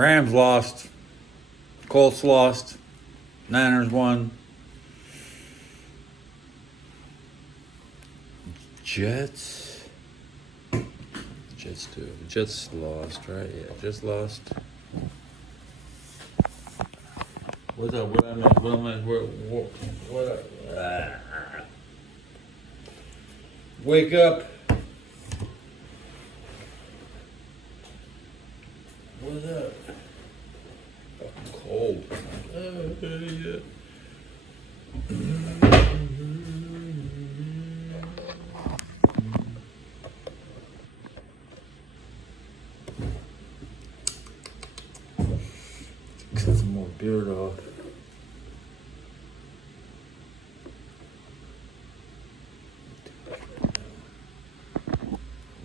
Rams lost. Colts lost. Niners won. Jets. Jets too. Jets lost, right? Yeah, Jets lost. What's up? What I mean? What am I? What? Wake up. What's up? Fucking cold. Yeah. Cut some more beard off.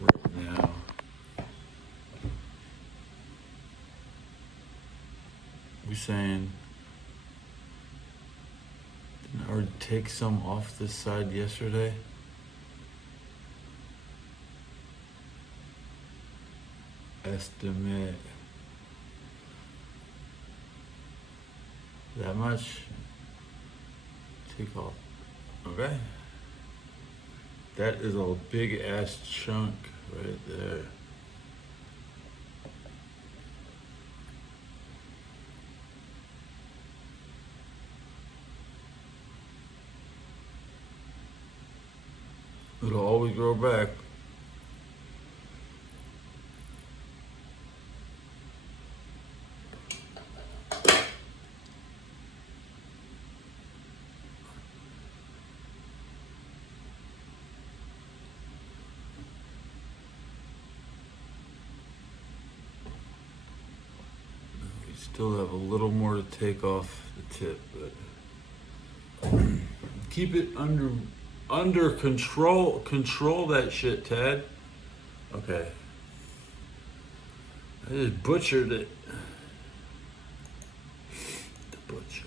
Right now. We saying didn't I already take some off this side yesterday? Estimate that much. Take off. Okay. That is a big ass chunk right there. It'll always grow back. We still have a little more to take off the tip, but keep it under control. Control that shit, Ted. Okay. I just butchered it. The butcher.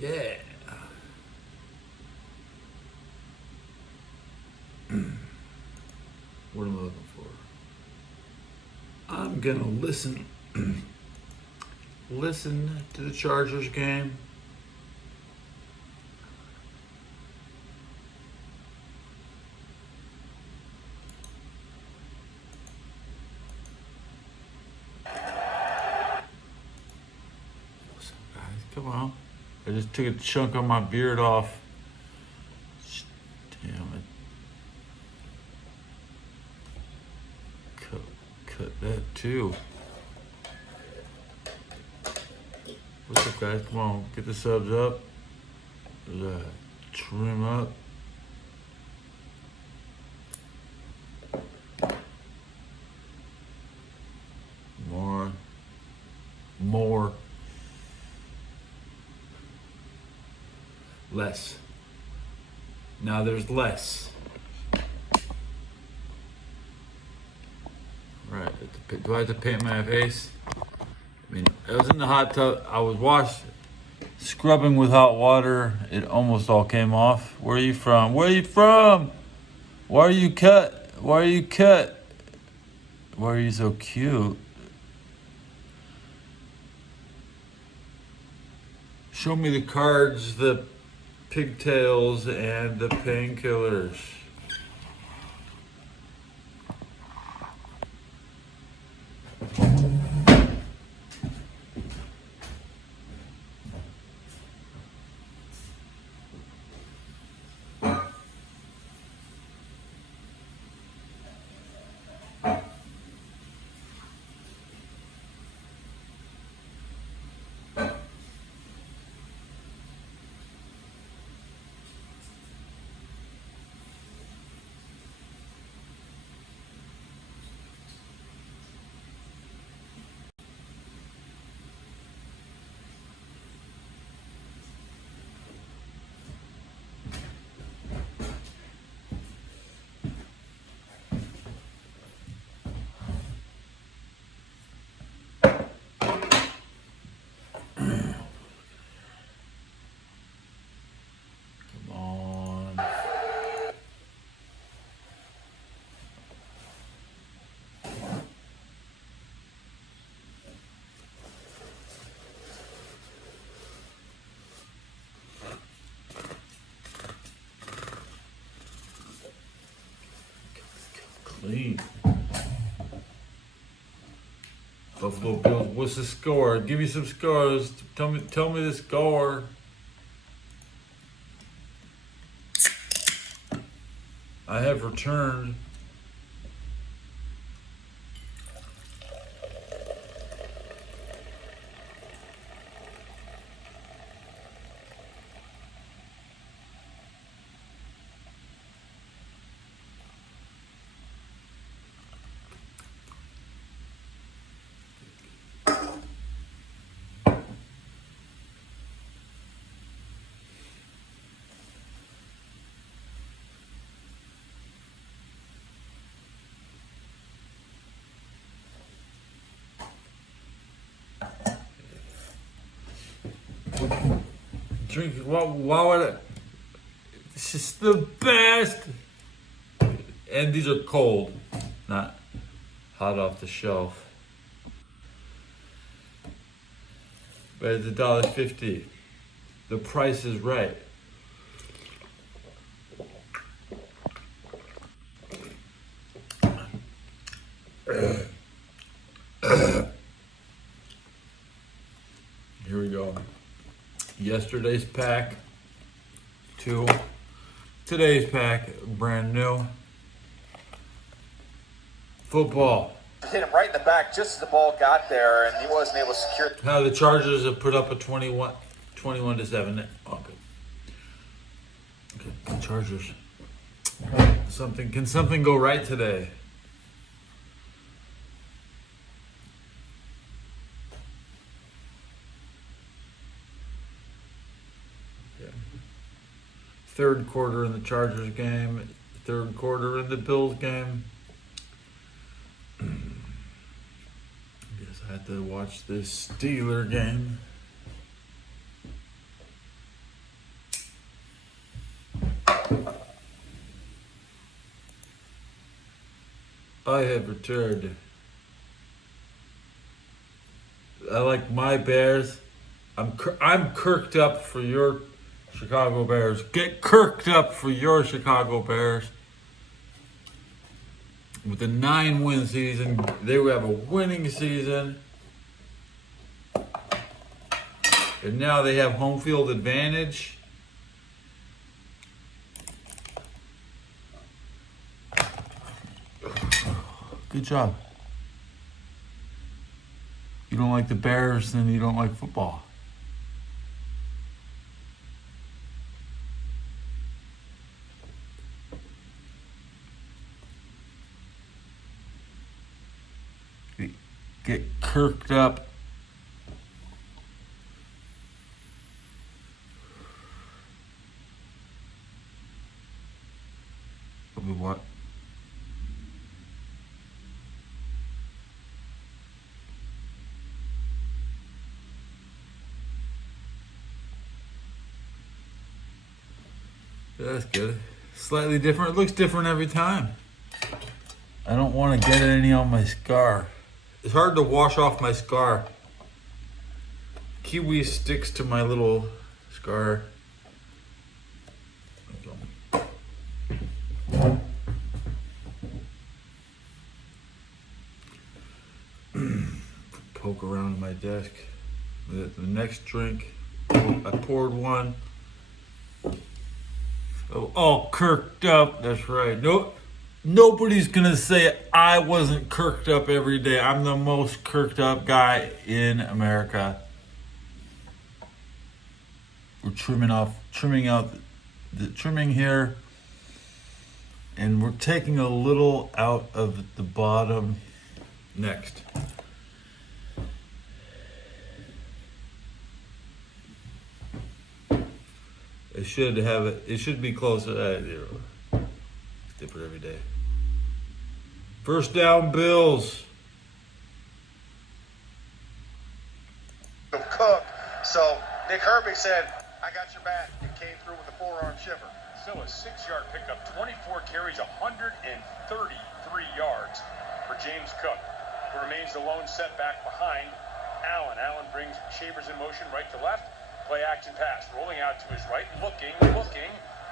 Yeah. What am I looking for? I'm gonna listen. Listen to the Chargers game. What's up, guys? Come on. I just took a chunk of my beard off. Damn it. Cut that too. What's up, guys? Come on, get the subs up. Trim up. More. Less. Now there's less. Right. Do I have to paint my face? I mean, I was in the hot tub. I was scrubbing with hot water. It almost all came off. Where are you from? Where are you from? Why are you cut? Why are you cut? Why are you so cute? Show me the cards, the pigtails, and the painkillers. Clean. Buffalo Bills. What's the score? Give me some scores. Tell me the score. I have returned. Drink. Why would I? This is the best. And these are cold, not hot off the shelf. But it's $1.50. The price is right. Here we go. Yesterday's pack, 2. Today's pack, brand new. Football. Hit him right in the back just as the ball got there, and he wasn't able to secure. How the Chargers have put up a 21-7. Oh, good. Chargers. Can something go right today? Third quarter in the Chargers game, third quarter in the Bills game. I guess I had to watch this Steeler game. I have returned. I like my Bears. I'm kirked up for your Chicago Bears. Get kirked up for your Chicago Bears. With a 9-win season, they will have a winning season. And now they have home field advantage. Good job. You don't like the Bears, then you don't like football. Get kirked up. What? That's good. Slightly different. It looks different every time. I don't want to get any on my scar. It's hard to wash off my scar. Kiwi sticks to my little scar. Poke around my desk. The next drink, I poured one. Oh, all kirked up. That's right. Nobody's gonna say I wasn't kirked up every day. I'm the most kirked up guy in America. We're trimming here, and we're taking a little out of the bottom next. It should be close to that 0. Dip it every day. First down, Bills. Cook. So Nick Herbig said, "I got your back," and came through with a forearm shiver. Still a 6-yard pickup, 24 carries, 133 yards for James Cook, who remains the lone setback behind Allen. Allen brings Shavers in motion right to left. Play action pass, rolling out to his right, looking,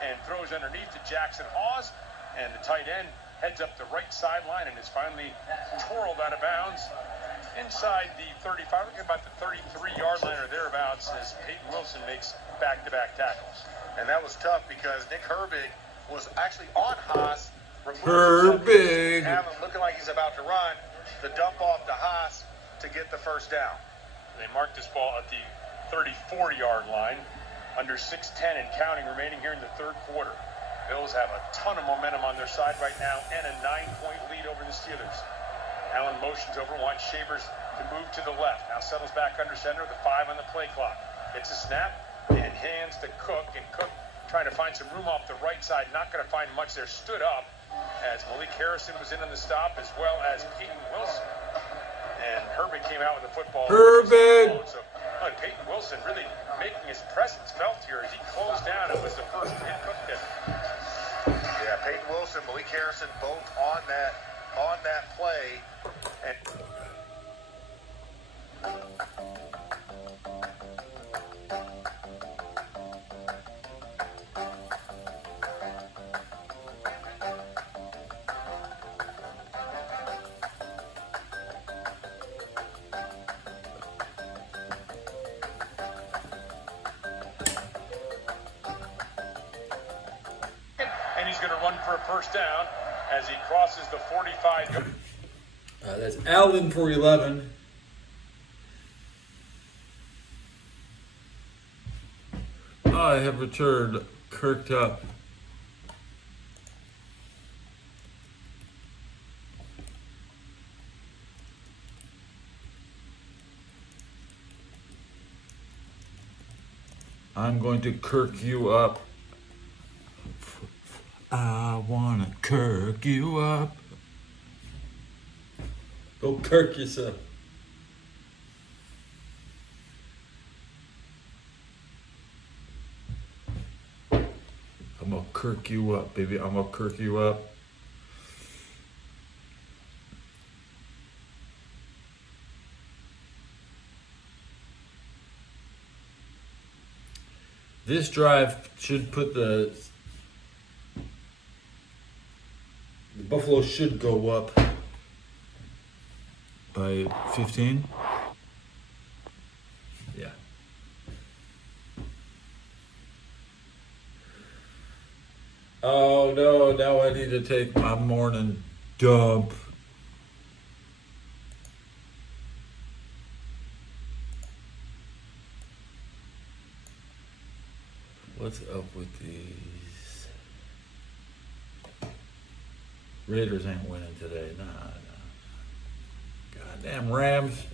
and throws underneath to Jackson Hawes. And the tight end heads up the right sideline and is finally twirled out of bounds inside the 35, about the 33-yard line or thereabouts, as Peyton Wilson makes back-to-back tackles. And that was tough because Nick Herbig was actually on Haas. Herbig. Allen looking like he's about to run. The dump off to Haas to get the first down. They marked this ball at the 34-yard line, under 6:10 and counting remaining here in the third quarter. Bills have a ton of momentum on their side right now and a 9-point lead over the Steelers. Allen motions over, wants Shavers to move to the left. Now settles back under center, the 5 on the play clock. Gets a snap and hands to Cook, and Cook trying to find some room off the right side. Not going to find much there. Stood up as Malik Harrison was in on the stop, as well as Peyton Wilson. And Herbig came out with the football. Herbig! So, Peyton Wilson really making his presence felt here as he closed down. It was the first hit Cook did. Yeah, Peyton Wilson, Malik Harrison, both on that play. And he's going to run for a first down as he crosses the 45. That's Allen for 11. I have returned Kirk Tup. I'm going to Kirk you up. I wanna Kirk you up. Go Kirk yourself. I'm gonna Kirk you up, baby. I'm gonna Kirk you up. This drive should put the Buffalo should go up by 15. Yeah. Oh no, now I need to take my morning dump. What's up with these? Raiders ain't winning today. Nah. Goddamn Rams.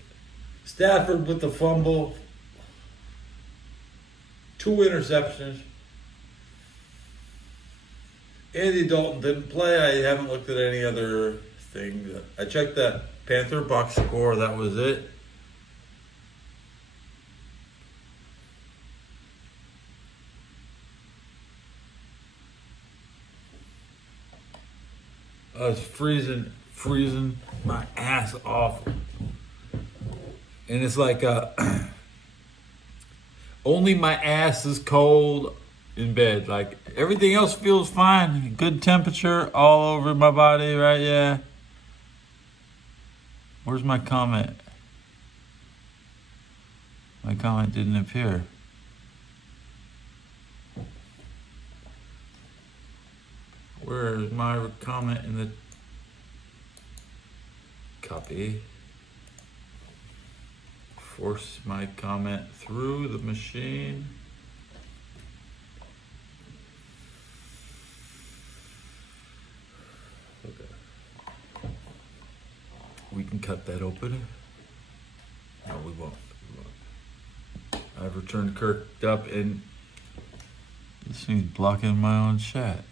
Stafford with the fumble. 2 interceptions. Andy Dalton didn't play. I haven't looked at any other thing. I checked that Panther box score. That was it. I was freezing my ass off. And it's like only my ass is cold in bed. Like everything else feels fine. Good temperature all over my body, right? Yeah. Where's my comment? My comment didn't appear. Where's my comment in the copy? Force my comment through the machine. Okay. We can cut that open. No, we won't. I've returned Kirk up, and this thing's blocking my own chat.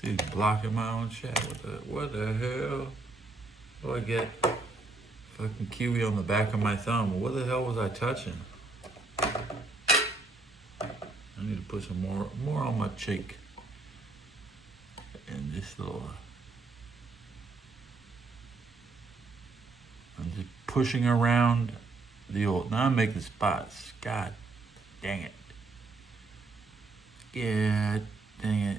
He's blocking my own chat. What the hell? What do I get? Fucking kiwi on the back of my thumb. What the hell was I touching? I need to put some more on my cheek. And this little. I'm just pushing around the old. Now I'm making spots. God dang it. Yeah, dang it.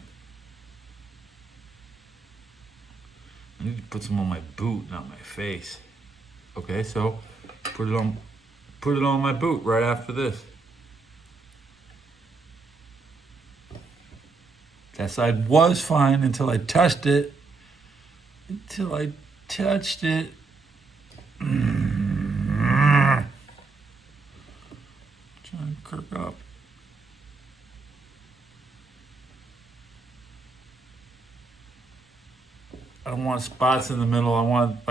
I need to put some on my boot, not my face. Okay, so put it on my boot right after this. That side was fine until I touched it. Trying to kirk up. I don't want spots in the middle. I want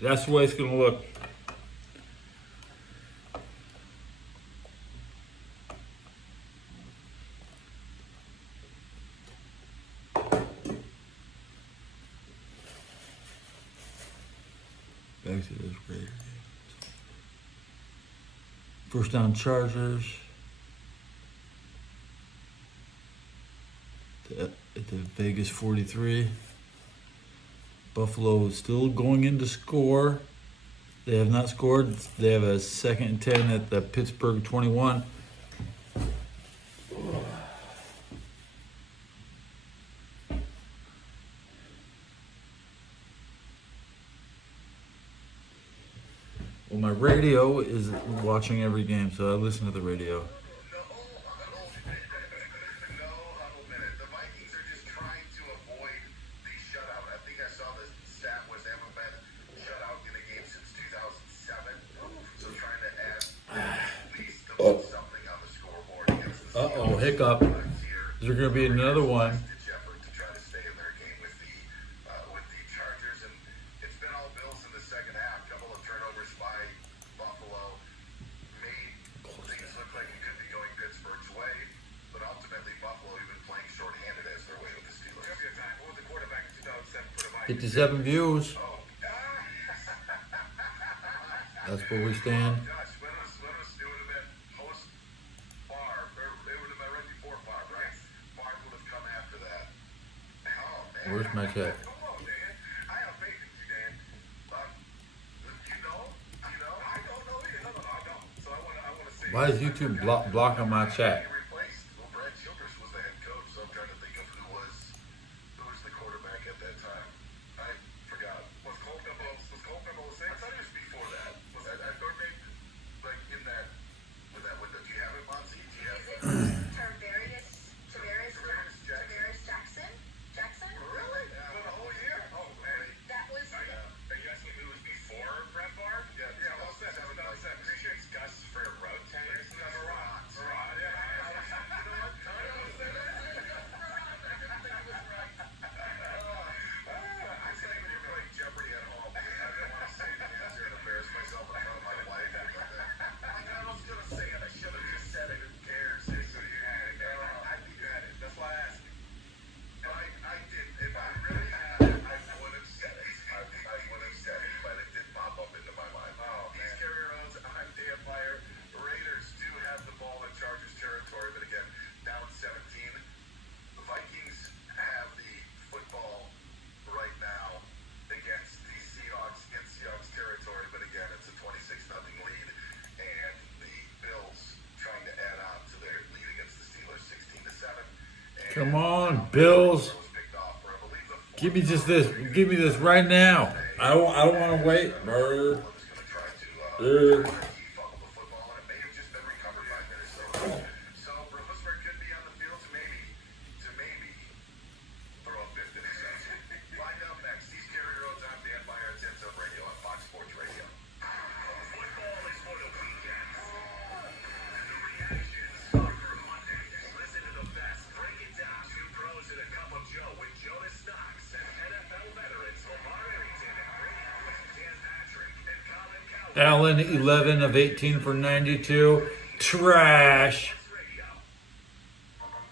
that's the way it's gonna look. Back to this Raider game. First down Chargers. At the Vegas 43. Buffalo is still going in to score. They have not scored. They have a 2nd and 10 at the Pittsburgh 21. Well, my radio is watching every game, so I listen to the radio. No huddle minute. The Vikings are just trying to avoid the shutout. I think I saw the stat was they haven't been shutout in a game since 2007. So trying to add at least something on the scoreboard against the Steelers. Hiccup. Is there going to be another one? To try to stay in their game with the Chargers, and it's been all Bills in the second half. Couple of turnovers by Buffalo made things look like it could be going Pittsburgh's way, but ultimately Buffalo even playing shorthanded as their way with the Steelers. What was the quarterback in 2007 for the Vikings? 57 views. Oh. That's where we stand. Gosh, when it would have been post Favre, it would have been right before Favre, right? Favre would have come after that. Oh, man. Where's my check? Come on, man. I have faith in you, Dan. You know, I don't know either. No, I don't. So I want to say. Why is YouTube blocking my chat? Replaced. Well, Brad Childress was the head coach, so I'm trying to think of who was the quarterback at that time. I forgot. Was Cole Campbell the same? I thought it was before that. Was that or maybe like in that with the do you have it, Monty? Do you have Tavares Jackson? really? For the whole year? Oh man. That was Are you asking who was before Brett Favre? Yeah, What's that? 2007. Pretty sure it's Gus for road tennis. Marat. I said when you're playing Jeopardy at home. I didn't want to say the answer and embarrass myself in front of my wife. Like I was gonna say it. I should have just said it. Who cares? So you had it. I think you had it. That's why I asked you. And I did. If I really had it, I would have said it. I would have said it, but it did pop up into my mind. Oh, these carrier roads, I'm damn fire. The Raiders do have the ball in Chargers territory, but again, down 17. The Vikings have the football right now against the Seahawks in Seahawks territory, but again, it's a 26-0 lead, and the Bills trying to add on to their lead against the Steelers, 16-7. And Come on, Bills. was picked off for, I believe, the Give me just this. Give me this right now. I don't want to wait. was going to try to he fumbled the football, and it may have just been recovered by Minnesota. So Roethlisberger could be on the field to maybe throw a fifth interception. Find out next. These carry roads on Dan Byard's End Zone Radio on Fox Sports Radio. Football is for the weekends. And the reactions are for Mondays. Listen to the best. Break it down. Two pros and a cup of Joe with Jonas Knox and NFL veterans Lamar Arrington and Brady Ellis, Dan Patrick and Colin Cowherd. Allen, 11 of 18 for 92. Trash. Radio.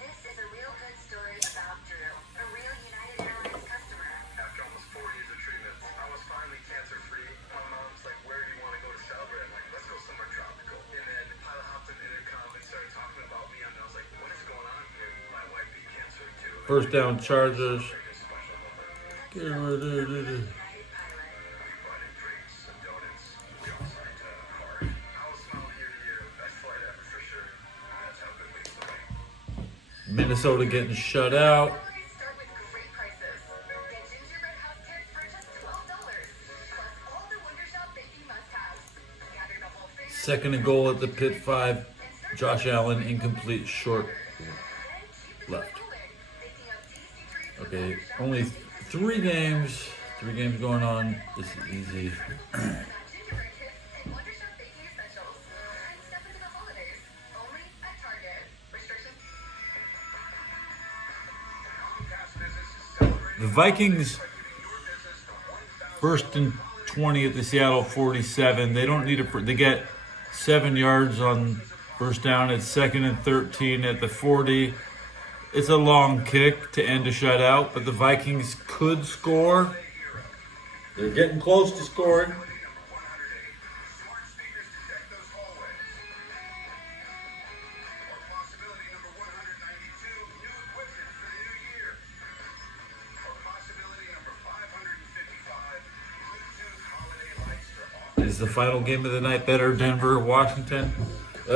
This is a real good story about Drew, a real United Airlines customer. After almost 4 years of treatment, I was finally cancer-free. My mom's like, where do you want to go to celebrate? I'm like, let's go somewhere tropical. And then I hopped in the intercom and started talking about me, and I was like, what is going on here? My wife beat cancer too. First down Chargers. Very special moment. Get rid of it. United Pilot. We brought in drinks and donuts. We all signed a card. I was smiling ear to ear. Best flight Minnesota getting shut out. Holidays start with great prices. Get gingerbread house kits for just $12. Plus all the Wondershop baking must-haves. Gather the whole family. Second and goal at the pit 5. Josh Allen, incomplete, short, left. Okay, only 3 games. 3 games going on. This is easy. Gingerbread kits and Wondershop baking essentials. And step into the holidays. Only at Target. Restrictions. The Vikings, first and 20 at the Seattle 47. They don't need it. They get 7 yards on first down. It's second and 13 at the 40. It's a long kick to end a shutout, but the Vikings could score. They're getting close to scoring. Smart speakers detect those hallways. Or possibility number 192, new equipment for the new year. Or possibility number 555, Bluetooth holiday lights for off. Is the final game of the night better? Denver, Washington.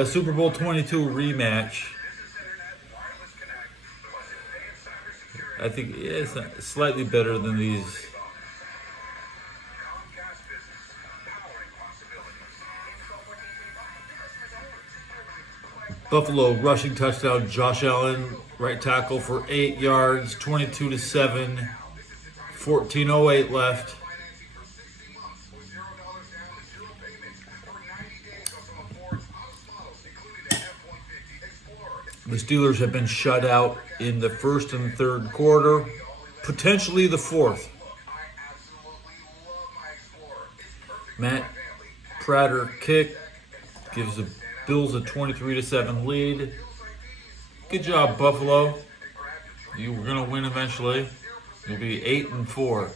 Super Bowl 22 rematch. This is Internet Wireless Connect, plus advanced cybersecurity. I think it's slightly better than these. Comcast Business, powering possibilities. Install 1435. Buffalo rushing touchdown. Josh Allen, right tackle for 8 yards, 22-7. 14:08 left. Financing for 60 months with $0 down and 0 payments for 90 days on some of Ford's hottest models, including the F-150 Explorer. The Steelers have been shut out in the first and third quarter, potentially the fourth. Look, I absolutely love my Explorer. It's perfect for Matt my family. Prater kick gives the Bills a 23-7 lead. Good job, Buffalo. You were gonna win eventually. You'll be 8-4.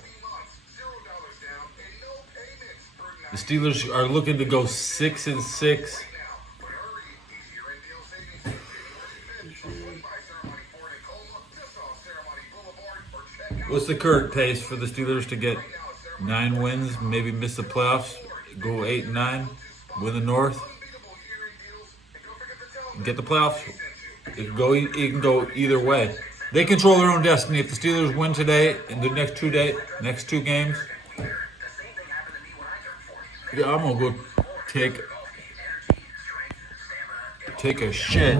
The Steelers are looking to go 6-6. What's the current pace for the Steelers to get 9 wins, maybe miss the playoffs, go 8-9, win the North, get the playoffs? It can go either way. They control their own destiny. If the Steelers win today in the next 2 games, yeah, I'm gonna go take a shit.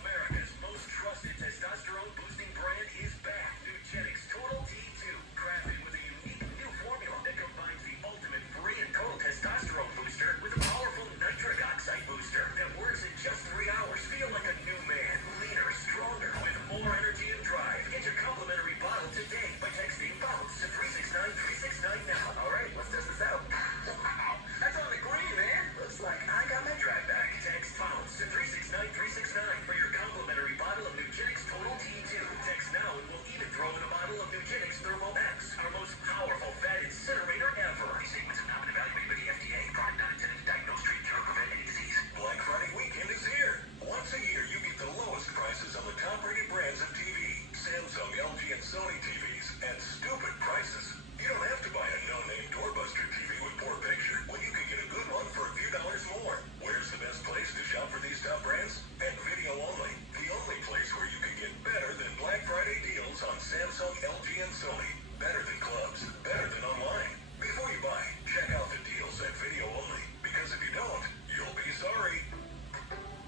America's most trusted testosterone-boosting brand is back. Nugenix Total T2, crafted with a unique new formula that combines the ultimate free and total testosterone booster with a powerful nitric oxide booster that works in just 3 hours. Feel like a new man, leaner, stronger, with more energy and drive. Get your complimentary bottle today by texting BOUNCE to 369-369 now. All right, let's test this out. Wow, that's on the green, man. Looks like I got my drive back. Text BOUNCE to 369-369 for your complimentary bottle of Nugenix Total T2. Text now and we'll even throw in a bottle of Nugenix Thermo X, our most powerful fat incinerator ever. These statements have not been evaluated by the FDA. Product not intended to diagnose, treat, cure, or prevent any disease. Black Friday weekend is here. Once a year, you get the lowest prices on the top-rated brands of TV. Samsung, LG, and Sony TVs at stupid prices. You don't have to buy a no-name doorbuster TV with poor picture when you can get a good one for a few dollars more. Where's the best place to shop for these top brands? At Video Only, the only place where you can get better than Black Friday deals on Samsung, LG, and Sony. Better than clubs, better than online. Before you buy, check out the deals at Video Only, because if you don't, you'll be sorry.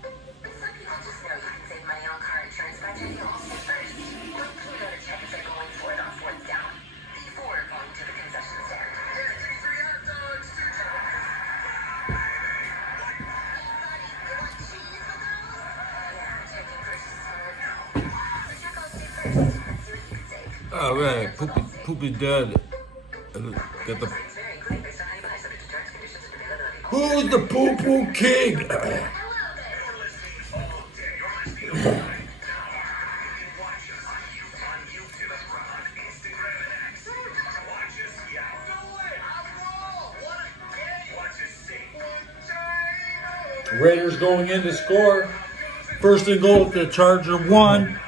Some people just know you can save money on car insurance by checking Allstate first. Wait till you know to check if they're going for it off what's down before going to the concession stand. Here, these 3 hot dogs, 2 Hey, buddy, you want cheese with those? Yeah, checking first is smart. So check Allstate first and see what you can save. All right, poopy dead. Get the. Very clean based on how you buy, subject to terms, conditions, and availability. Who's the poo-poo king? Hello there. You're listening all day. You're listening all night. Now, you can watch us on YouTube, on Instagram and X. Watch us yell. Do it. I'm wrong. What a game. Watch us sing. Raiders going in to score. First and goal at the Charger 1.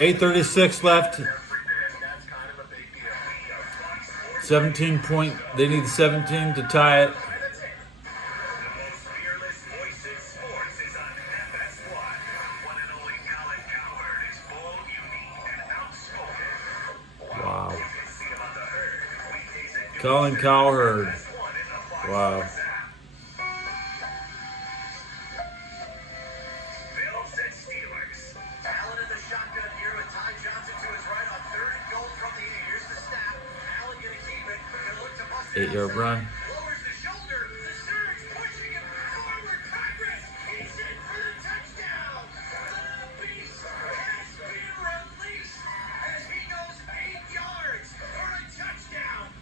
8:36 left. That's kind of a big deal. 17 point. They need 17 to tie it. The most fearless voice in sports. Colin Cowherd. Wow. Bills and Steelers. Allen in the shotgun here with Ty Johnson to his right on third and goal from the 8. Here's the snap. Allen gonna keep it. Gonna look to bust it 8-yard outside. run. Lowers the shoulder. The Surge pushing him forward. Progress. He's in for the touchdown. The beast has been released as he goes 8 yards for a touchdown.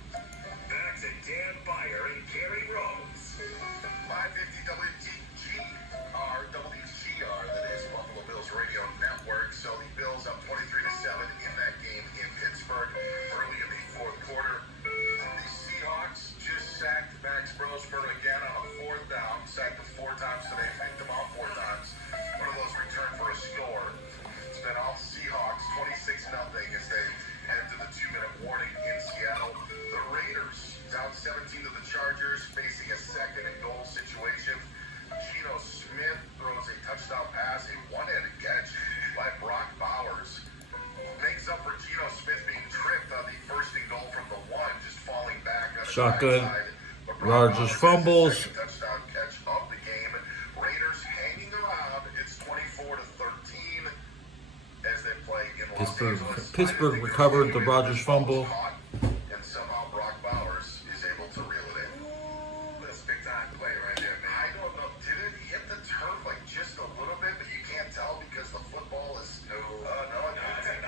Back to Dan Byer and Gary Rose. 550 WGR, that is Buffalo Bills Radio Network. So the Bills up 23-7 in that game in Pittsburgh early in the fourth quarter. The Seahawks just sacked Max Brosford again on a fourth down. Sacked him 4 times today, picked him off 4 times. One of those returned for a score. It's been all Seahawks 26-0 as they head to the 2-minute warning in Seattle. The Raiders down 17 to the Chargers, facing a second and goal situation. Geno Smith throws a touchdown pass, a one-handed catch by Brock Bowers. Makes up for Geno Smith being tripped on the first and goal from the 1, just falling back on the Shotgun. side. But Brock Rogers Bowers fumbles. has the second touchdown catch of the game. Raiders hanging around. It's 24-13 as they play in Los Angeles. Pittsburgh recovered the Rogers fumble. And somehow Brock Bowers is able to reel it in. That's a big time play right there, man. I don't know. Did it hit the turf like just a little bit, but you can't tell because the football is no. No, it didn't.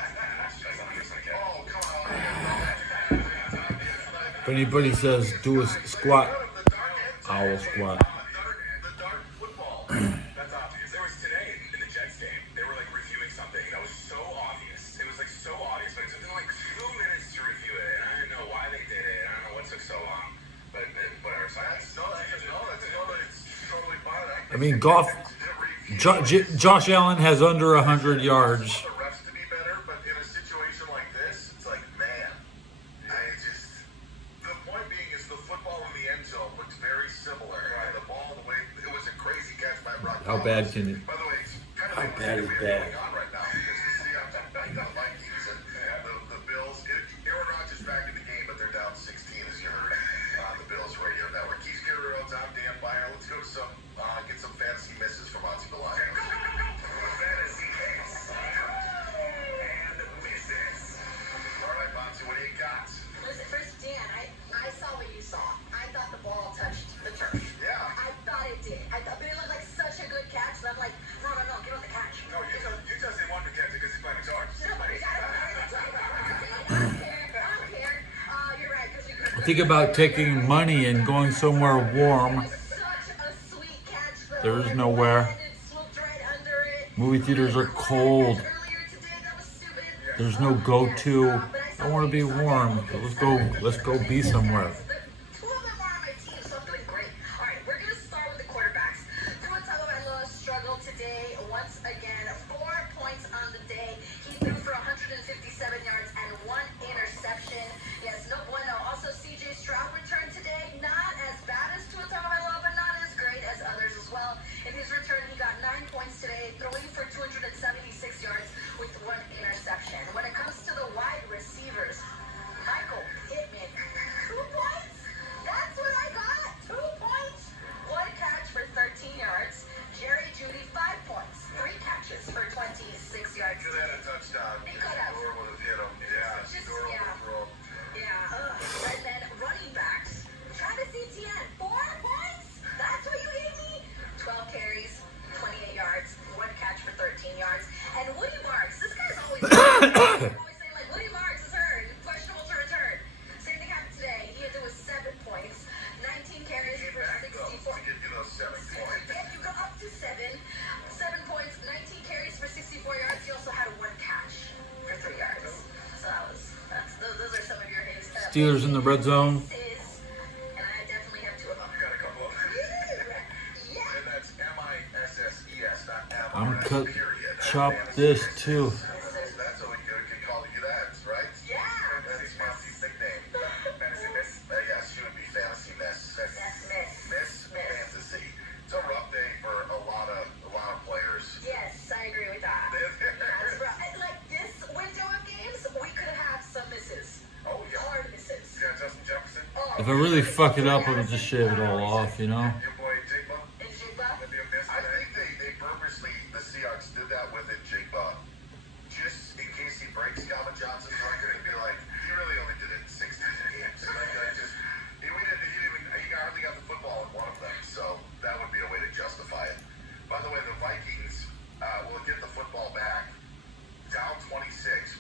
Oh, come on. If anybody says do a squat, I will squat. The dart football. That's obvious. There was today in the Jets game, they were like reviewing something that was so obvious. It was like so obvious, but it took them like 2 minutes to review it. And I didn't know why they did it. I don't know what took so long. But whatever. So That's totally fine. I mean, Goff, Josh Allen has under 100 yards. The refs to be better, but in a situation like this, it's like, man, the point being is the football in the end zone looks very similar. And the ball, the way it was a crazy catch by Brock. How bad can it? By the way, it's kind of How like bad is what's bad? going on right now because the Seahawks have beat the Vikings and the Bills. Aaron Rodgers back in the game, but they're down 16 as you heard on the Bills Radio Network. Keith Gary Rhodes, I'm Dan Byer. Let's go to some get some fantasy misses from Monty Belial. Fantasy hits and misses. All right, Monty, what do you got? Listen, first, Dan, I saw what you saw. I thought the ball touched the turf. Yeah. I thought it did. But it looked like such a good catch. And I'm like, no, get on the catch. no, you just didn't want to catch it because he's playing guitar. Nobody. I don't care. You're right. Because we could. Think about taking money and going somewhere warm. Such a sweet catch, though. There is nowhere. And it swooped right under it. Movie theaters are cold. Earlier today, that was stupid. There's no go-to. I want to be warm. So let's go be somewhere. Two of them are on my team, so I'm doing great. All right, we're gonna start with the quarterbacks. Tua Tagovailoa struggled today once again. 4 points on the day. He threw for 157 yards and 1 interception. Yes, no bueno. Also, CJ Stroud returned today. Not as bad as Tua Tagovailoa, but not as great as others as well. In his return, he got 9 points today, throwing for 276 yards with 1 interception. When it comes to the wide receivers, Michael Pittman, 2 points? That's what I got. 2 points. 1 catch for 13 yards. Jerry Jeudy, 5 points. 3 catches for 26 yards. Could have had a touchdown. He could have. Door would have hit him. Yeah, Just- door would yeah. have thrown. Yeah. And then running backs. Travis Etienne, 4 points? That's what you gave me? 12 carries, 28 yards, 1 catch for 13 yards. And Woody Marks, this guy's always always saying like Woody Marks is hurt, questionable to return. Same thing happened today. He had to do 7 points, 19 carries Came for back though 64. to give you those 7 points. Yeah, you go up to 7. 7 points, 19 carries for 64 yards. He also had 1 catch for 3 yards. So those are some of your hits. Steelers in the red zone. And I definitely have 2 of them. You got a couple of them. Yeah. And that's MISSES, not M. I'm That's cut. period. Chop this too. That's what we could call you that, right? Yeah. That's Monty's nickname. Fantasy Miss. Yes, she would be Fantasy Miss. Miss Fantasy. It's a rough day for a lot of players. Yes, I agree with that. That's right. Like this window of games, we could have some misses. Oh, yeah. Hard misses. You got Justin Jefferson? Oh, If I really fuck it up, I would just shave it all off, you know? Your boy Jigba. And Juba? I think they purposely, the Seahawks did that with it, Jigba, just in case he breaks Calvin Johnson's record and be like, he really only did it in 16 games. He hardly got the football in one of them, so that would be a way to justify it. By the way, the Vikings will get the football back, down 26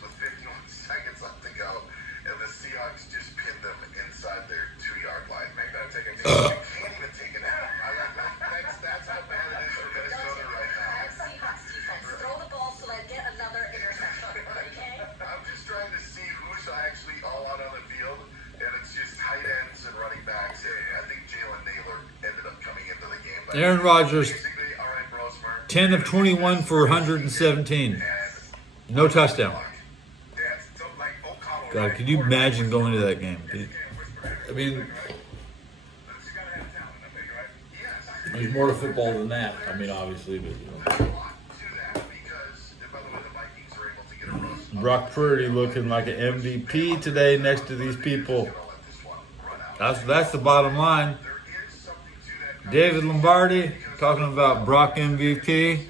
with 51 seconds left to go, and the Seahawks just pinned them inside their 2-yard line. Maybe I'll take a nap. You can't even take a nap. That's how bad it is for Minnesota right now. Seahawks defense. Throw the ball so they get another interception. Okay? I'm just trying to see who's actually all out on the field, and it's just tight ends and running backs. And I think Jalen Naylor ended up coming into the game. But Aaron Rodgers, basically, all right, Brosmer. 10 of 21 for 117. No touchdown. God, could you imagine going to that game? I mean, there's more to football than that. I mean, obviously, but you know. Brock Purdy looking like an MVP today next to these people. That's the bottom line. David Lombardi talking about Brock MVP.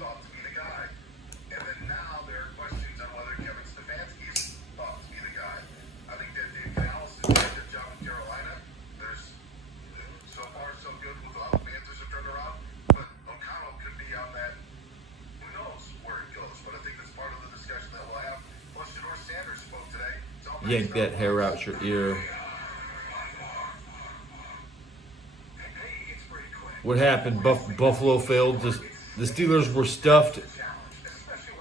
Yank that hair out your ear. What happened? Buffalo failed. The Steelers were stuffed.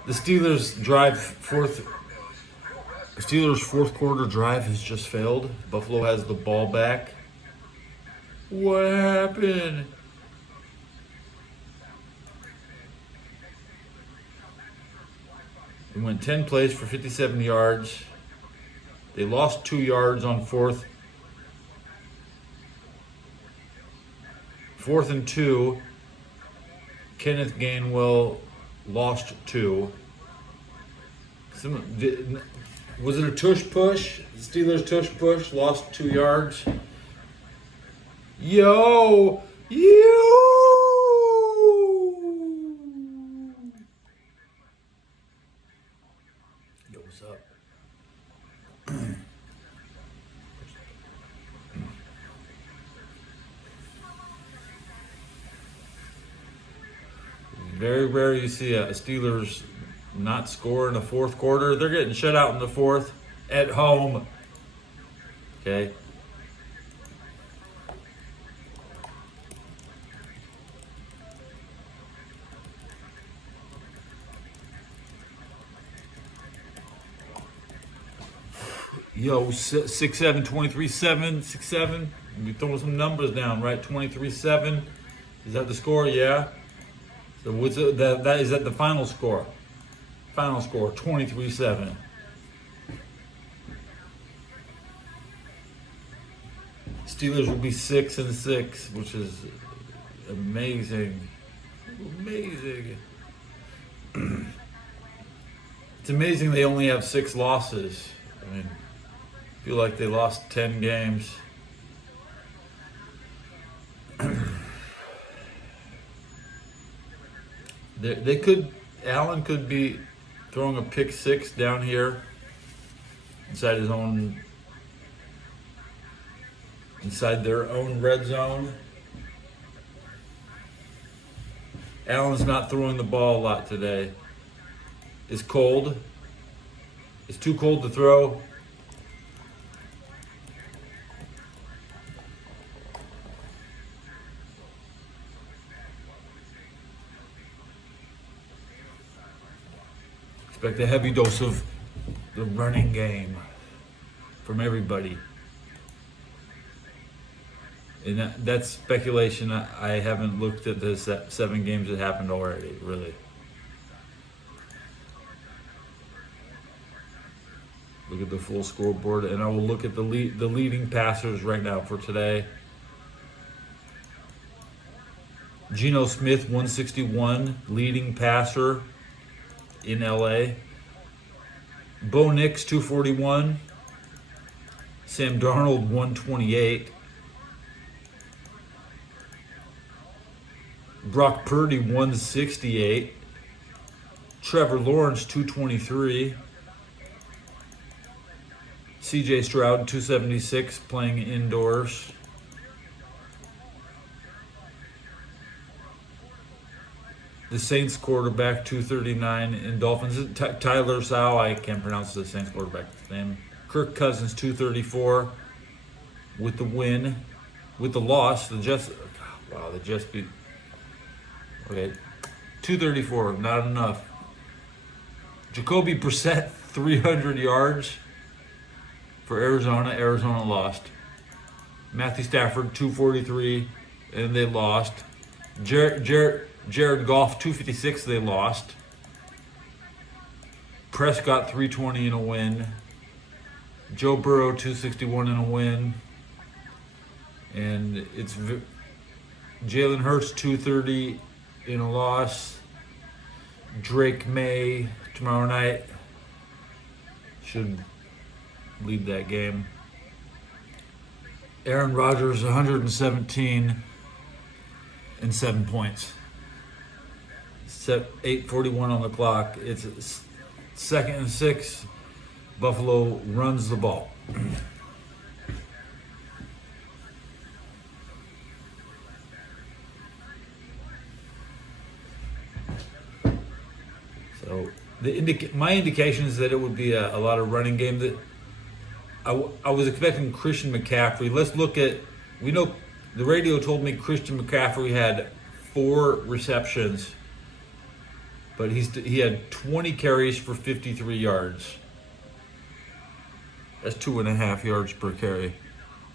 The Steelers' fourth quarter drive has just failed. Buffalo has the ball back. What happened? They went 10 plays for 57 yards. They lost 2 yards on fourth and 2. Kenneth Gainwell lost 2. Was it a tush push? Steelers tush push, lost 2 yards. Yo! What's up? Very rare you see a Steelers not score in the fourth quarter. They're getting shut out in the fourth at home. Okay. Yo, 6'7", 23-7, 6'7". We throwing some numbers down, right? 23-7. Is that the score? Yeah. So what's it, that is that the final score? Final score, 23-7. Steelers will be 6-6, which is amazing. Amazing. It's amazing they only have 6 losses. I mean, I feel like they lost 10 games. Allen could be throwing a pick 6 down here inside their own red zone. Allen's not throwing the ball a lot today. It's cold. It's too cold to throw. Expect a heavy dose of the running game from everybody. And that's speculation. I haven't looked at the 7 games that happened already, really. Look at the full scoreboard, and I will look at the leading passers right now for today. Geno Smith, 161, leading passer in LA. Bo Nix, 241. Sam Darnold, 128. Brock Purdy 168. Trevor Lawrence 223. CJ Stroud 276 playing indoors. The Saints quarterback 239 in Dolphins. Tyler Sau, I can't pronounce the Saints quarterback's name. Kirk Cousins 234 with the win. With the loss, the Jets beat. Okay, 234, not enough. Jacoby Brissett 300 yards for Arizona. Arizona lost. Matthew Stafford 243, and they lost. Jared Goff 256, they lost. Prescott 320 in a win. Joe Burrow 261 in a win. And it's Jalen Hurts 230 in a loss. Drake May tomorrow night should lead that game. Aaron Rodgers 117 and 7 points. 8:41 on the clock. It's 2nd and 6. Buffalo runs the ball. So my indication is that it would be a lot of running game. That I was expecting Christian McCaffrey. Let's look at. We know the radio told me Christian McCaffrey had 4 receptions, but he had 20 carries for 53 yards. That's 2.5 yards per carry.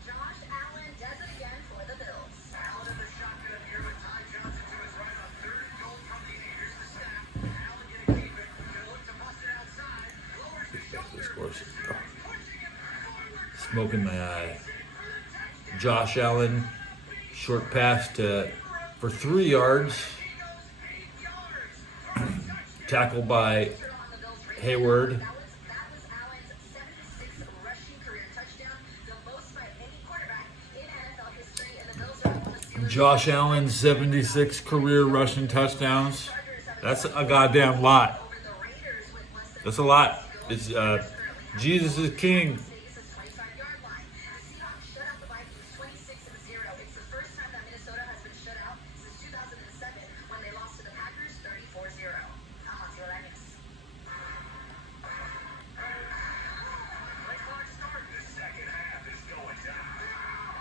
Josh Allen does it again for the Bills. Allen in the shotgun up here with Ty Johnson to his right on 3rd and goal from the 8. Here's the snap. Allen gonna keep it. Gonna look to bust it outside. Lowers the shoulder. Smoke in my eye. Josh Allen, short pass for 3 yards. Tackled by Hayward. That was Allen's 76th rushing career touchdown, the most by any quarterback in NFL history, and the Bills are on the Steelers. Josh Allen, 76 career rushing touchdowns. That's a goddamn lot. Over the Raiders with less than That's a lot. It's Jesus is king. Vegas' 25-yard line. The Seahawks shut out the Vikings 26-0. It's the first time that Minnesota has been shut out since 2007 when they lost to the Packers 34-0. I'm on to the next. The clock start. The second half is going down.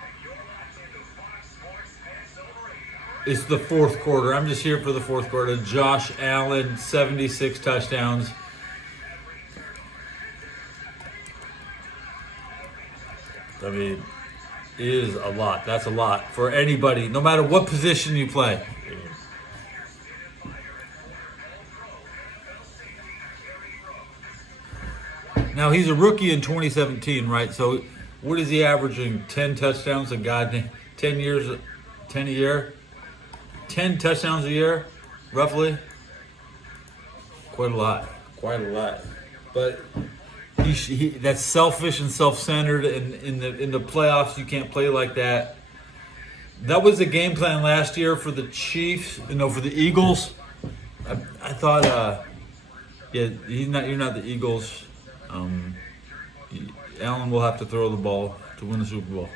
And you're locked into Fox Sports Minnesota Radio. It's the 4th quarter. I'm just here for the 4th quarter. Josh Allen, 76 touchdowns. I mean, it is a lot. That's a lot for anybody, no matter what position you play. Now, he's a rookie in 2017, right? So, what is he averaging? 10 touchdowns a goddamn 10 years, 10 a year? 10 touchdowns a year, roughly? Quite a lot. Quite a lot. But that's selfish and self-centered, and in the playoffs you can't play like that. That was the game plan last year for the Chiefs, for the Eagles. I thought, you're not the Eagles. Allen will have to throw the ball to win the Super Bowl.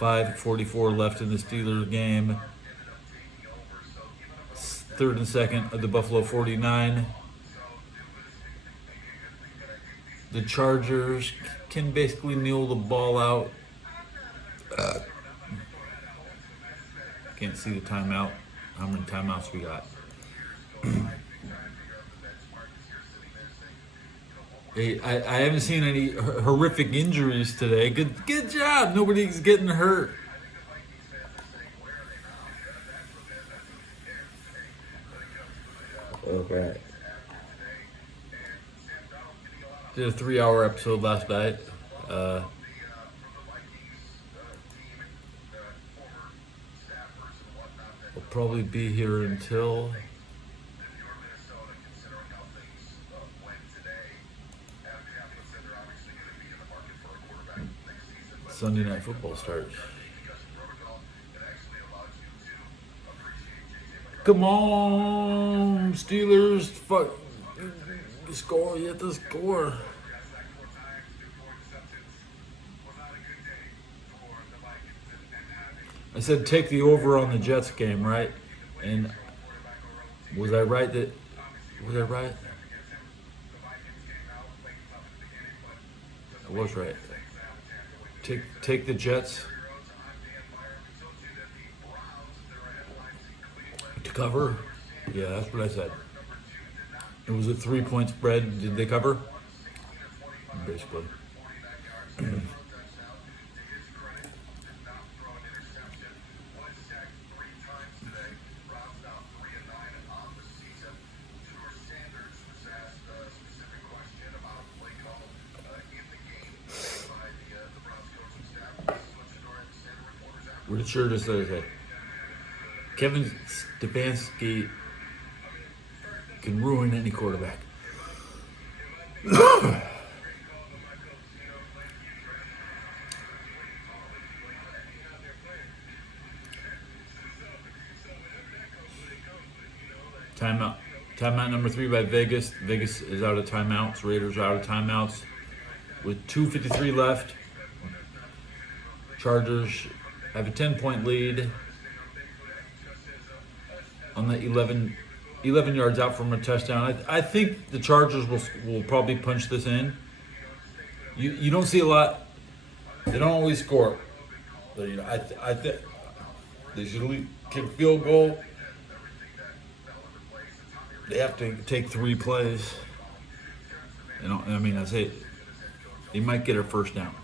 .44 left in the Steelers game. 3rd and 2nd of the Buffalo 49. The Chargers can basically kneel the ball out. Can't see the timeout. How many timeouts we got? Hey, I haven't seen any horrific injuries today. Good job. Nobody's getting hurt. Okay. Did a 3-hour episode last night. We'll probably be here until Sunday Night Football starts. Come on, Steelers! Fuck, score! You have to score. I said take the over on the Jets game, right? And was I right that? Was I right? I was right. Take the Jets to cover. Yeah, that's what I said. It was a 3-point spread. Did they cover? Basically. What did Shur just say? Kevin Stefanski can ruin any quarterback. Timeout. Timeout number 3 by Vegas. Vegas is out of timeouts. Raiders are out of timeouts. With 2:53 left, Chargers have a 10-point lead on the 11 yards out from a touchdown. I think the Chargers will probably punch this in. You don't see a lot. They don't always score. But, you know, I think they should at least kick field goal. They have to take 3 plays. You know, I mean, I say they might get a first down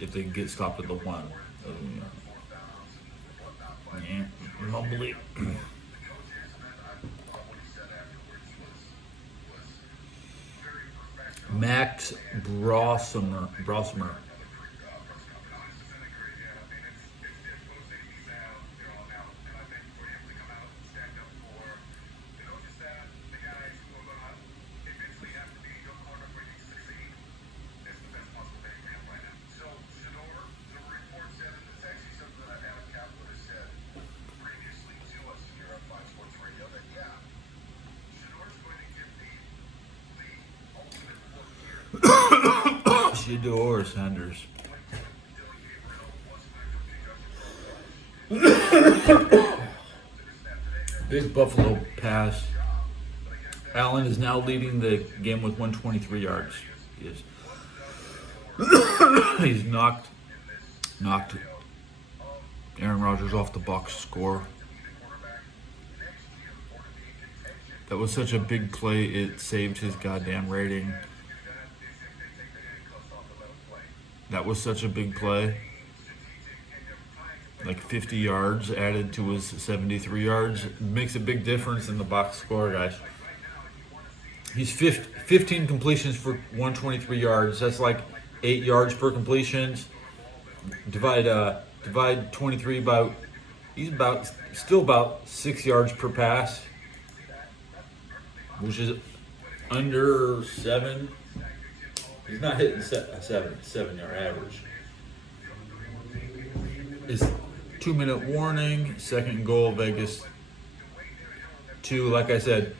if they get stopped at the 1. Yeah, unbelievable. Max Brosmer. Shedeur Sanders. Big Buffalo pass. Allen is now leading the game with 123 yards. He's knocked Aaron Rodgers off the box score. That was such a big play, it saved his goddamn rating. That was such a big play. Like 50 yards added to his 73 yards. It makes a big difference in the box score, guys. He's 15 completions for 123 yards. That's like 8 yards per completions. Divide 23 by, he's still about 6 yards per pass, which is under 7. He's not hitting 7-yard average. It's 2-minute warning. Second goal, Vegas 2. Like I said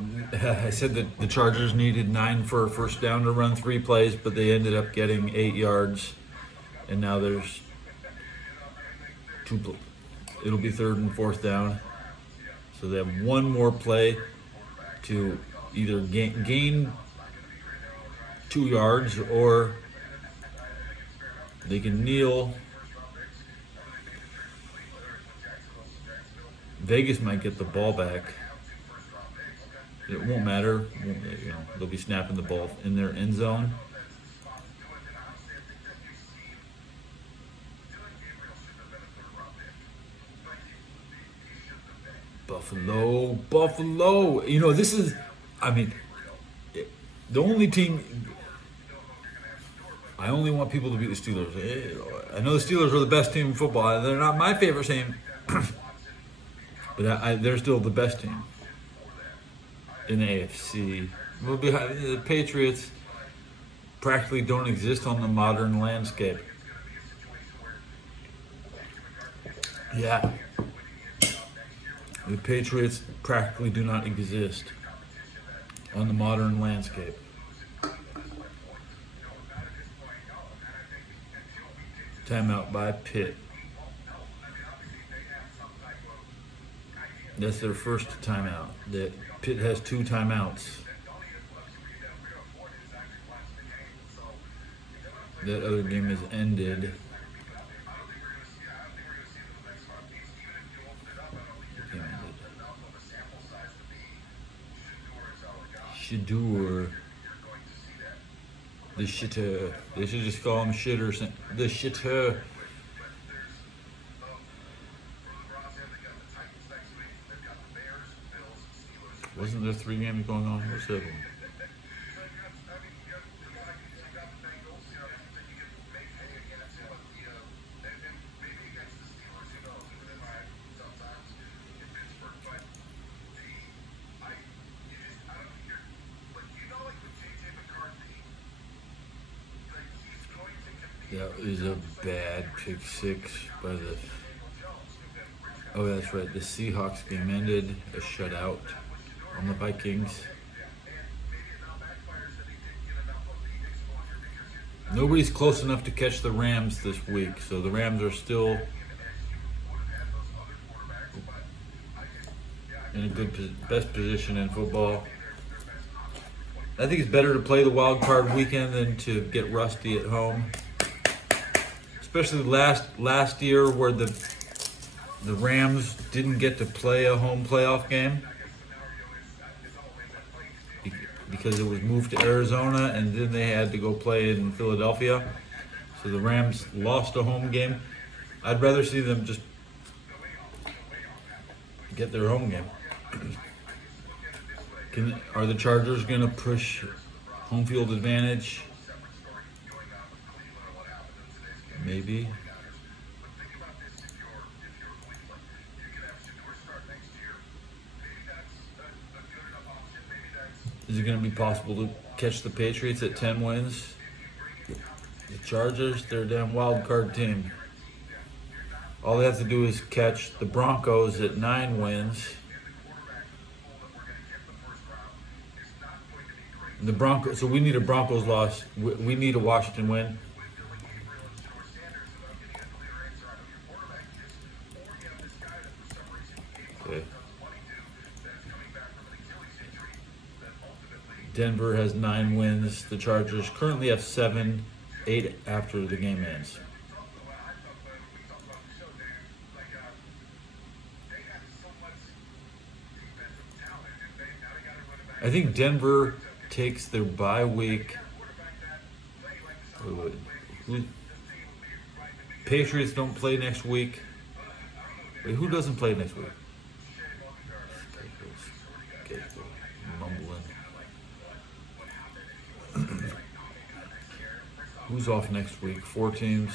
that the Chargers needed 9 for a first down to run 3 plays, but they ended up getting 8 yards. And now there's 2. It'll be 3rd and 4th down. So they have 1 more play to either gain 2 yards, or they can kneel. Vegas might get the ball back. It won't matter. You know, they'll be snapping the ball in their end zone. Buffalo. You know, this is, I mean, the only team. I only want people to beat the Steelers. I know the Steelers are the best team in football. They're not my favorite team, but they're still the best team in the AFC. We'll be the Patriots. practically don't exist on the modern landscape. Yeah. The Patriots practically do not exist on the modern landscape. Timeout by Pitt. That's their first timeout. That Pitt has 2 timeouts. That other game is ended. Shadur. The shitter. They should just call him shitter. The shitter. Wasn't there 3 games going on? What's that one? That is a bad pick 6 by the... Oh, that's right. The Seahawks game ended a shutout on the Vikings. Nobody's close enough to catch the Rams this week, so the Rams are still in a best position in football. I think it's better to play the wild card weekend than to get rusty at home. Especially last year where the Rams didn't get to play a home playoff game because it was moved to Arizona and then they had to go play in Philadelphia. So the Rams lost a home game. I'd rather see them just get their home game. Are the Chargers going to push home field advantage? Maybe. Is it going to be possible to catch the Patriots at 10 wins? The Chargers, they're a damn wild card team. All they have to do is catch the Broncos at 9 wins. And the Broncos, so we need a Broncos loss. We need a Washington win. Okay. Denver has 9 wins. The Chargers currently have 7, 8 after the game ends. I think Denver takes their bye week. Patriots don't play next week. Wait, who doesn't play next week? Okay, mumbling. Who's off next week? 4 teams.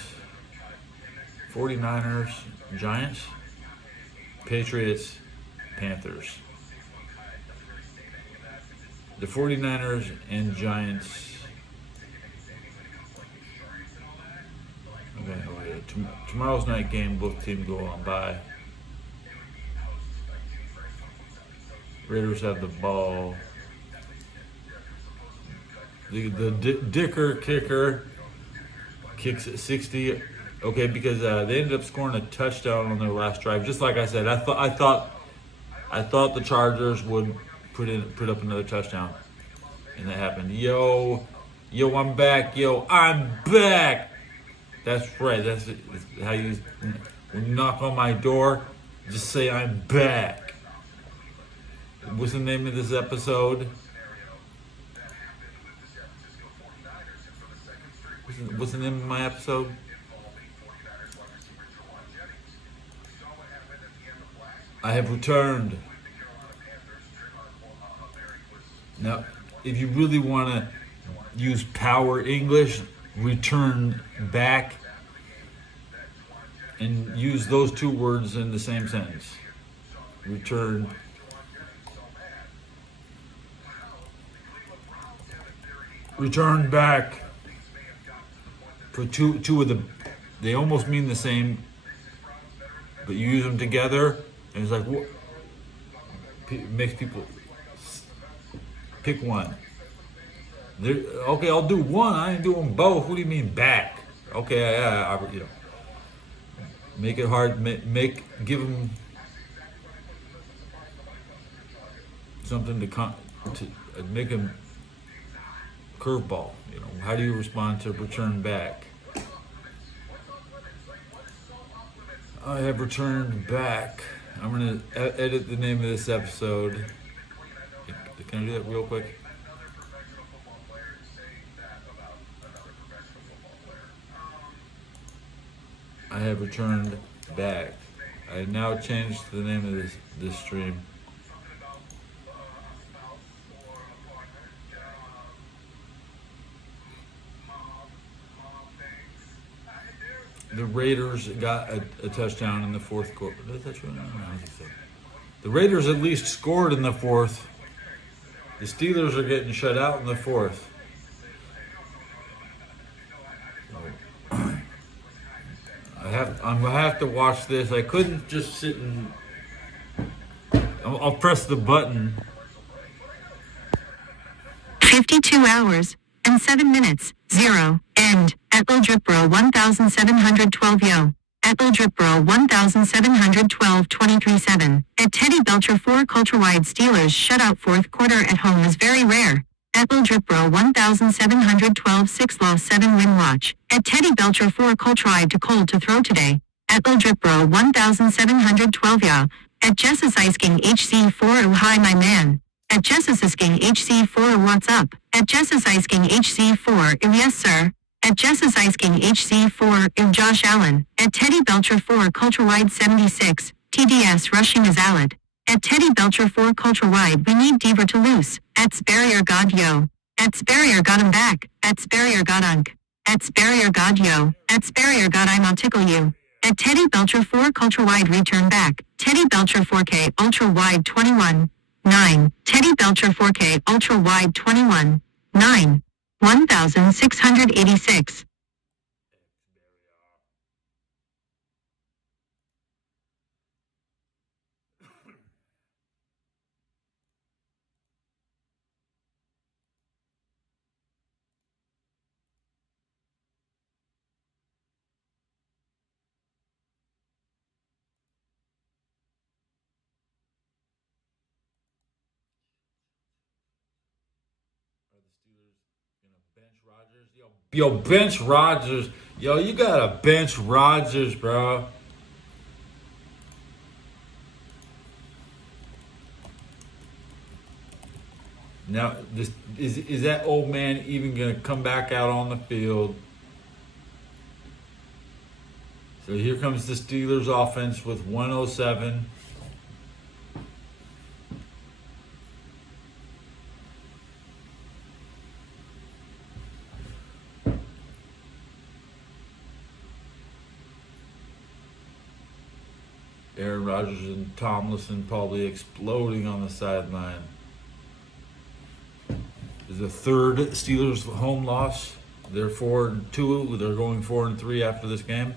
49ers, Giants, Patriots, Panthers. The 49ers and Giants. Okay. Tomorrow's night game, both teams go on bye. Raiders have the ball. The Dicker kicker kicks at 60. Okay, because they ended up scoring a touchdown on their last drive. Just like I said, I thought the Chargers would put up another touchdown, and that happened. Yo, I'm back. Yo, I'm back. That's right. That's how you, when you knock on my door, just say I'm back. What's the name of this episode? What's the name of my episode? I have returned. Now, if you really want to use power English, return back and use those 2 words in the same sentence. Return. Return back. for two of the, they almost mean the same, but you use them together, and it's like what makes people pick one. Okay, I'll do one. I ain't doing both. What do you mean back? Okay, yeah, you know, make it hard. Give them something to make them curveball. You know, how do you respond to return back? I have returned back. I'm gonna edit the name of this episode. Can I do that real quick? I have returned back. I now changed the name of this stream. The Raiders got a touchdown in the fourth quarter. The Raiders at least scored in the fourth. The Steelers are getting shut out in the fourth. I'm gonna have to watch this. I couldn't just sit and. I'll press the button. 52 hours and 7 minutes. 0. End. At Dripboro 1712 yo. At Dripboro 1712 23-7. At Teddy Belcher 4 Culture-wide Steelers shutout fourth quarter at home is very rare. At Dripboro 1712 6 loss 7 win watch. At Teddy Belcher 4 Culture-wide to cold to throw today. At Dripboro 1712 ya. At Jessus Ice King HC4 oh hi my man. At Jessus Ice King HC4 what's up? At Jessus Ice King HC4 oh yes sir. At Jessus Ice King HC4 oh Josh Allen. At Teddy Belcher 4 Culture-wide 76. TDS rushing is Alad. At Teddy Belcher 4 Culture-wide we need Deaver to loose. At Sperrier God yo. At Sperrier got him back. At Sperrier God unk. At Sperrier God yo. At Sperrier God I'll tickle you. At Teddy Belcher 4 Culture-wide return back. Teddy Belcher 4K Ultra Wide 21. 9. Teddy Belcher 4K Ultra Wide 21. 9. 1686. Yo, bench Rodgers. Yo, you gotta bench Rodgers, bro. Now, is that old man even gonna come back out on the field? So here comes the Steelers offense with 107. Aaron Rodgers and Tomlinson probably exploding on the sideline. Is the third Steelers home loss. They're 4-2. They're going 4-3 after this game.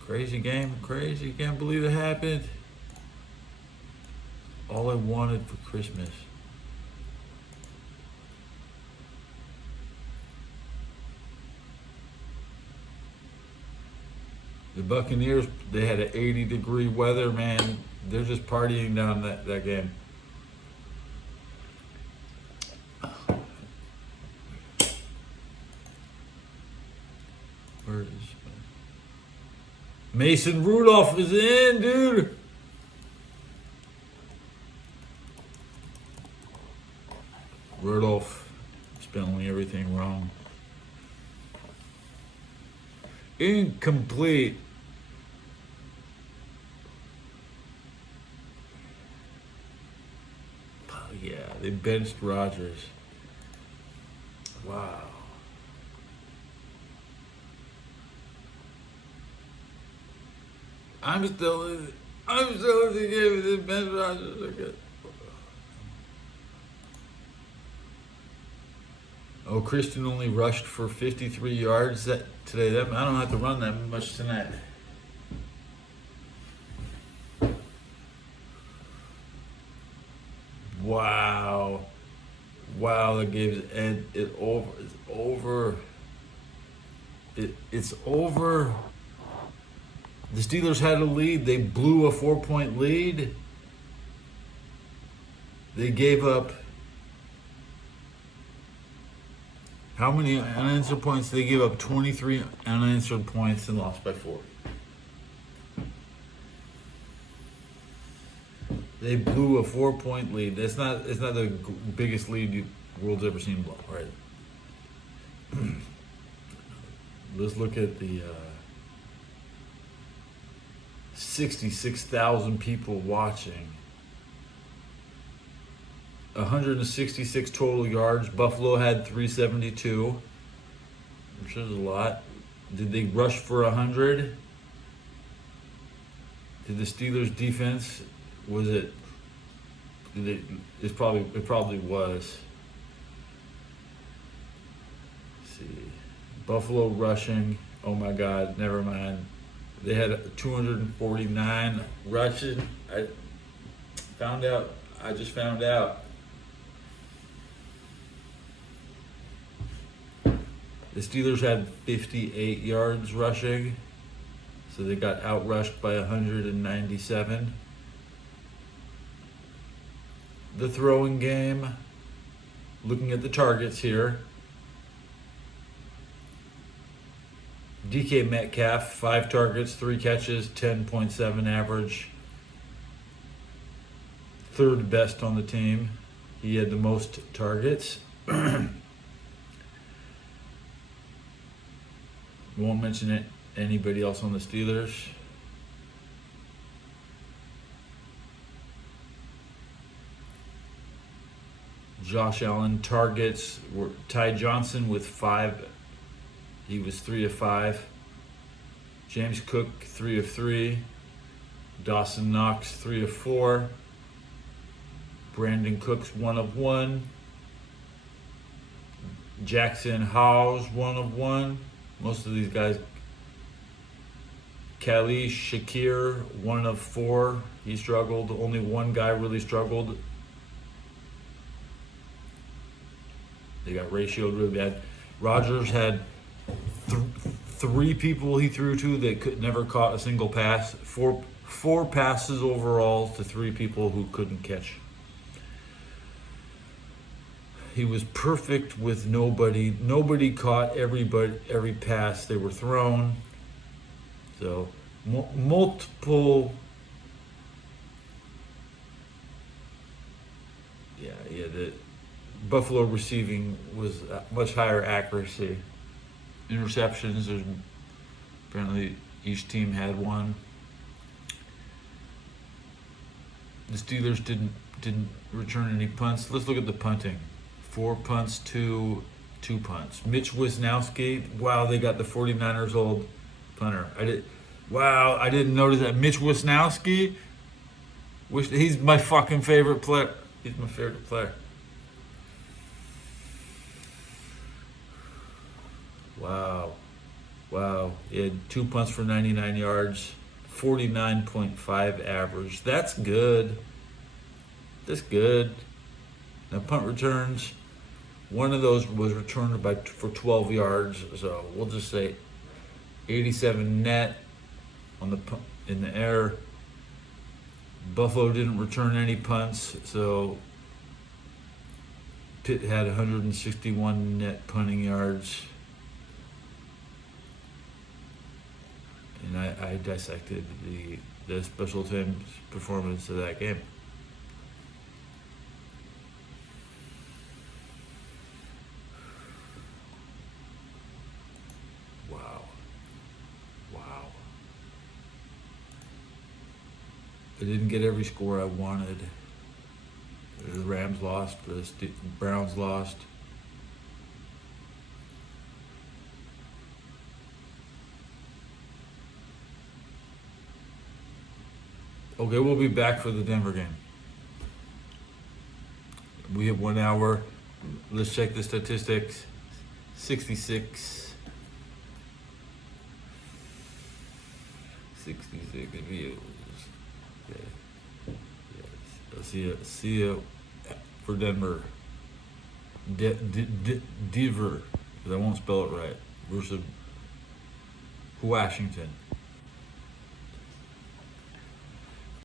Crazy game. Crazy. Can't believe it happened. All I wanted for Christmas. The Buccaneers, they had an 80-degree weather, man. They're just partying down that game. Where is Mason Rudolph is in, dude. Rudolph spelling everything wrong. Incomplete. Oh, yeah, they benched Rodgers. Wow. I'm still in the game with this bench Rodgers. Okay. Oh, Christian only rushed for 53 yards today. I don't have to run that much tonight. Wow. Wow, that gives and it over. It's over. It's over. The Steelers had a lead. They blew a 4-point lead. They gave up. How many unanswered points? They gave up 23 unanswered points and lost by 4. They blew a 4-point lead. It's not the biggest lead the world's ever seen blow, right? Let's look at the 66,000 people watching. 166 total yards. Buffalo had 372, which is a lot. Did they rush for 100? Did the Steelers defense? Was it? It probably was. Let's see, Buffalo rushing. Oh my God! Never mind. They had 249 rushing. I just found out. The Steelers had 58 yards rushing, so they got outrushed by 197. The throwing game, looking at the targets here. DK Metcalf, 5 targets, 3 catches, 10.7 average. 3rd best on the team. He had the most targets. Won't mention it. Anybody else on the Steelers? Josh Allen targets were Ty Johnson with 5. He was 3 of 5. James Cook 3 of 3. Dawson Knox 3 of 4. Brandon Cooks 1 of 1. Jackson Howes 1 of 1. Most of these guys. Khalil Shakir 1 of 4. He struggled. Only one guy really struggled. They got ratioed really bad. Rodgers had 3 people he threw to that could never caught a single pass. Four passes overall to 3 people who couldn't catch. He was perfect with nobody. Nobody caught every pass they were thrown. So multiple. Yeah. The Buffalo receiving was much higher accuracy. Interceptions. There's apparently each team had 1. The Steelers didn't return any punts. Let's look at the punting. 4 punts, 2 punts. Mitch Wisnowski. Wow, they got the 49ers old punter. I didn't notice that. Mitch Wisnowski. He's my fucking favorite player. He's my favorite player. Wow. He had 2 punts for 99 yards. 49.5 average. That's good. Now punt returns. One of those was returned for 12 yards. So we'll just say 87 net in the air. Buffalo didn't return any punts, so Pitt had 161 net punting yards. And I dissected the special teams performance of that game. Wow. I didn't get every score I wanted. The Rams lost, the Browns lost. Okay, we'll be back for the Denver game. We have 1 hour. Let's check the statistics. 66. 66 views. Okay. Yes. See you for Denver. Denver, because I won't spell it right. Versus Washington.